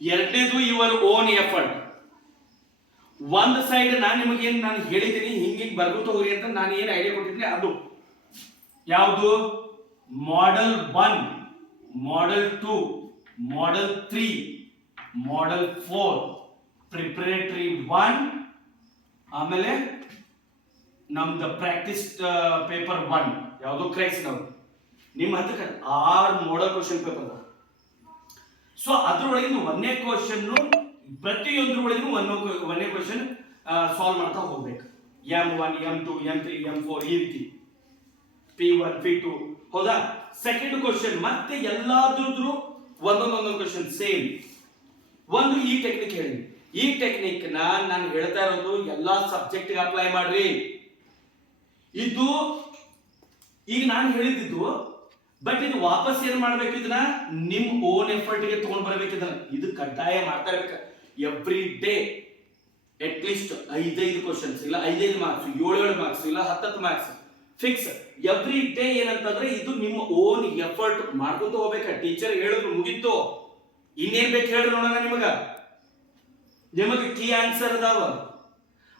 ಎರಡನೇದು your own effort. ಒಂದು side ನಾನು ಹೇಳಿದ್ದೀನಿ ಹಿಂಗೆ ಬರ್ಕೊತ ಹೋಗ್ರಿ ಅಂತ ನಾನು ಏನು ಐಡಿಯಾ ಕೊಟ್ಟಿದ್ದೀನಿ ಅದು ಯಾವುದು model 1, model 2, model 3, model 4, preparatory 1, ಆಮೇಲೆ ನಮ್ದು ಪ್ರಾಕ್ಟೀಸ್ ಪೇಪರ್ 1 ಯಾವುದು ಕ್ರೈಸ್ ನಾವು ನಿಮ್ಮ ಹತ್ರ 6 ಮಾಡೆಲ್ ಕ್ವಶನ್ ಪೇಪರ್. ಸೊ ಅದ್ರೊಳಗಿನ ಒಂದೇ ಕ್ವಶನ್ ಪ್ರತಿಯೊಂದ್ರೊಳಗಿನ ಒಂದೇ ಕ್ವಶನ್ ಸಾಲ್ವ್ ಮಾಡ್ತಾ ಹೋಗ್ಬೇಕು. M1, M2, M3, M4 ಈ ರೀತಿ P1, P2 ಹೌದಾ. ಸೆಕೆಂಡ್ ಕ್ವಶನ್ ಮತ್ತೆ ಎಲ್ಲಾದ್ರೂ ಒಂದೊಂದೊಂದೊಂದು ಕ್ವಶನ್ ಸೇಮ್. ಒಂದು ಈ ಟೆಕ್ನಿಕ್ ಹೇಳಿ. ಈ ಟೆಕ್ನಿಕ್ ನಾನು ಹೇಳ್ತಾ ಇರೋದು ಎಲ್ಲಾ ಸಬ್ಜೆಕ್ಟ್ ಗೆ ಅಪ್ಲೈ ಮಾಡ್ರಿ. ಇದು ಈಗ ನಾನು ಹೇಳಿದ್ದು ಬಟ್ ಇದು ವಾಪಸ್ ಏನ್ ಮಾಡ್ಬೇಕು, ಇದನ್ನ ನಿಮ್ ಓನ್ ಎಫರ್ಟ್ ಗೆ ತಗೊಂಡ್ ಬರ್ಬೇಕು. ಇದು ಕಡ್ಡಾಯ ಮಾಡ್ತಾ ಇರ್ಬೇಕು. Every day at least 5 questions, ಇಲ್ಲ 5 ಮಾರ್ಕ್ಸ್, 7 ಮಾರ್ಕ್ಸ್, ಇಲ್ಲ 10 ಮಾರ್ಕ್ಸ್ ಫಿಕ್ಸ್ ಎವ್ರಿ ಡೇ. ಏನಂತಂದ್ರೆ ಇದು ನಿಮ್ಮ ಓನ್ ಎಫರ್ಟ್ ಮಾಡ್ಕೊತ ಹೋಗ್ಬೇಕ. ಟೀಚರ್ ಹೇಳಿದ್ರು ಮುಗಿತ್ತು, ಇನ್ನೇನ್ ಬೇಕು ಹೇಳ್ರಿ ನೋಡೋಣ. ನಿಮಗೆ ಕೀ ಆನ್ಸರ್ ಅದಾವ,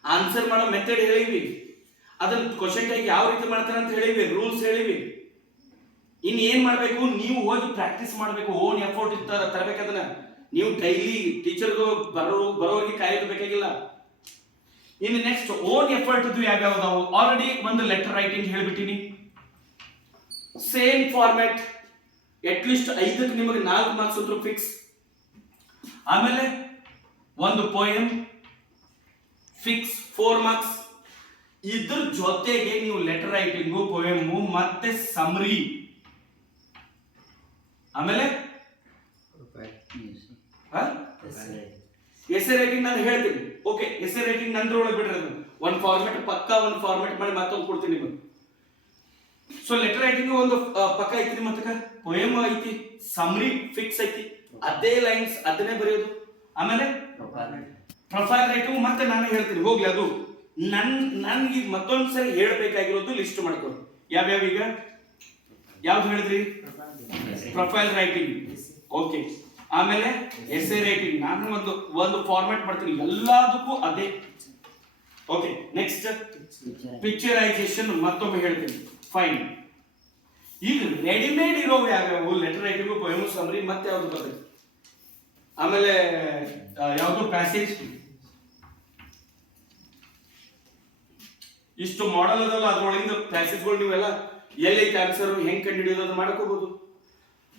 ಆನ್ಸರ್ ಮಾಡೋ ಮೆಥಡ್ ಹೇಳಿವಿ, ಅದನ್ನ ಕ್ವಶನ್ ಟೈಪ್ ಯಾವ ರೀತಿ ಮಾಡ್ತಾರೆ ಅಂತ ಹೇಳಿವಿ, ರೂಲ್ಸ್ ಹೇಳಿವಿ. ಇನ್ ಏನ್ ಮಾಡ್ಬೇಕು, ನೀವು ಹೋಗಿ ಪ್ರಾಕ್ಟೀಸ್ ಮಾಡ್ಬೇಕು. ಓನ್ ಎಫರ್ಟ್ ತರಬೇಕು. ಅದನ್ನ ನೀವು ಡೈಲಿ ಟೀಚರ್ಗೂ ಬರೋರಿಗೆ ಕಾಯೋದು ಬೇಕಾಗಿಲ್ಲ. ಇನ್ನು ನೆಕ್ಸ್ಟ್ ಓನ್ ಎಫರ್ಟ್ ಇದು ಯಾವ್ಯಾವ್ದಾವು ಆಲ್ರೆಡಿ ಒಂದು ಲೆಟರ್ ರೈಟಿಂಗ್ ಹೇಳ್ಬಿಟ್ಟಿನಿ. ಸೇಮ್ ಫಾರ್ಮ್ಯಾಟ್ ಅಟ್ ಲೀಸ್ಟ್ 5ಕ್ಕೆ ನಿಮಗೆ 4 ಮಾರ್ಕ್ಸ್ ಅಂತೂ ಫಿಕ್ಸ್. ಆಮೇಲೆ ಒಂದು ಪೋಯಮ್ ಫಿಕ್ಸ್ 4 ಮಾರ್ಕ್ಸ್. ಇದ್ರ ಜೊತೆಗೆ ನೀವು ಲೆಟರ್ ರೈಟಿಂಗು, ಪೋಯಮು ಮತ್ತೆ ಸಮರಿ, ಆಮೇಲೆ ಎಸ್ಸೆ ರೈಟಿಂಗ್ ನಾನು ಹೇಳ್ತೀನಿ. ಓಕೆ, ಎಸ್ಸೆ ರೈಟಿಂಗ್ ನಂದ್ರೊಳಗೆ ಬಿಡ್ರಿ. ಒಂದು ಫಾರ್ಮೆಟ್ ಪಕ್ಕ, ಒಂದು ಫಾರ್ಮೆಟ್ ಮಾಡಿ ಮತ್ತೊಂದು ಕೊಡ್ತೀನಿ ನಿಮಗೆ. ಸೊ ಲೆಟರ್ ರೈಟಿಂಗ್ ಒಂದು ಪಕ್ಕ ಐತಿ, ಮತ್ತೆ ಪೋಯಮ್ ಐತಿ, ಸಮರಿ ಫಿಕ್ಸ್ ಐತಿ, ಅದೇ ಲೈನ್ಸ್ ಅದನ್ನೇ ಬರೆಯೋದು. ಆಮೇಲೆ ಪ್ರೊಫೈಲ್ ರೈಟಿಂಗ್ ಮತ್ತೆ ನಾನು ಹೇಳ್ತೀನಿ, ಹೋಗ್ಲಿ ಅದು ನನ್ಗೆ ಮತ್ತೊಂದ್ಸರಿ ಹೇಳ್ಬೇಕಾಗಿರೋದು ಲಿಸ್ಟ್ ಮಾಡ್ಕೊಳ್ಳಿ. ಯಾವ್ಯಾವ ಈಗ ಯಾವ್ದು ಹೇಳಿದ್ರಿ? Profile writing. ಓಕೆ, ಆಮೇಲೆ ಎಸ್ಸೆ ರೈಟಿಂಗ್ ನಾನು ಒಂದು ಫಾರ್ಮ್ಯಾಟ್ ಮಾಡ್ತೀನಿ, ಎಲ್ಲದಕ್ಕೂ ಅದೇ. ಓಕೆ, ನೆಕ್ಸ್ಟ್ ಪಿಕ್ಚರೈಸೇಷನ್ ಮತ್ತೊಮ್ಮೆ ಹೇಳ್ತೀನಿ. ಫೈನ್. ಈಗ ರೆಡಿಮೇಡ್ ಇರೋ ಯಾವ್ಯಾವು ಲೆಟರ್ ರೈಟಿಂಗು, ಪೋಯಮ್, ಸಮರಿ ಮತ್ತೆ ಯಾವ್ದು ಬರ್ತದೆ. ಆಮೇಲೆ ಯಾವ್ದು ಪ್ಯಾಸೇಜ್. ಇಷ್ಟು ಮಾಡೆಲ್ ಅದಲ್ಲ, ಅದ್ರೊಳಗಿಂದ ಪ್ಯಾಸೇಜ್ಗಳು ನೀವೆಲ್ಲ ಎಲ್ಲೈತೆ ಆನ್ಸರ್ ಹೆಂಗ್ ಕಂಡುಹಿಡಿಯೋದು ಅದು ಮಾಡ್ಕೋಬಹುದು.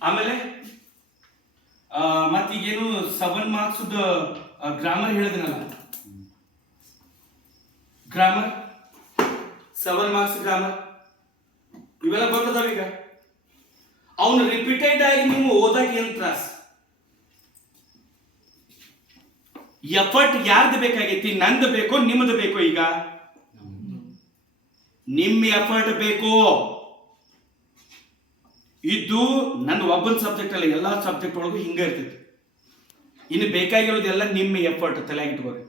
ಆಮೇಲೆ ಮತ್ತೀಗೇನು 7 ಮಾರ್ಕ್ಸ್ ಗ್ರಾಮರ್ ಹೇಳಿದ್ನಲ್ಲ, ಗ್ರಾಮರ್ 7 ಮಾರ್ಕ್ಸ್ ಗ್ರಾಮರ್ ಇವೆಲ್ಲ ಬರ್ತದಾವ. ಈಗ ಅವನು ರಿಪೀಟೆಡ್ ಆಗಿ ನೀವು ಓದಕ್ಕೆ ಏನ್ ತ್ರಾಸ. ಎಫರ್ಟ್ ಯಾರ್ದು ಬೇಕಾಗೈತಿ? ನಂದು ಬೇಕೋ ನಿಮ್ಮದು ಬೇಕೋ? ಈಗ ನಿಮ್ಮ ಎಫರ್ಟ್ ಬೇಕು. ಇದು ನನ್ನ ಒಬ್ಬನ ಸಬ್ಜೆಕ್ಟ್ ಅಲ್ಲ, ಎಲ್ಲಾ ಸಬ್ಜೆಕ್ಟ್ ಒಳಗೂ ಹಿಂಗ ಇರ್ತೈತಿ. ಇನ್ನು ಬೇಕಾಗಿರೋದೆಲ್ಲ ನಿಮ್ಮ ಎಫರ್ಟ್ ತಲೆಯಾಗಿಟ್ಕೋರಿ.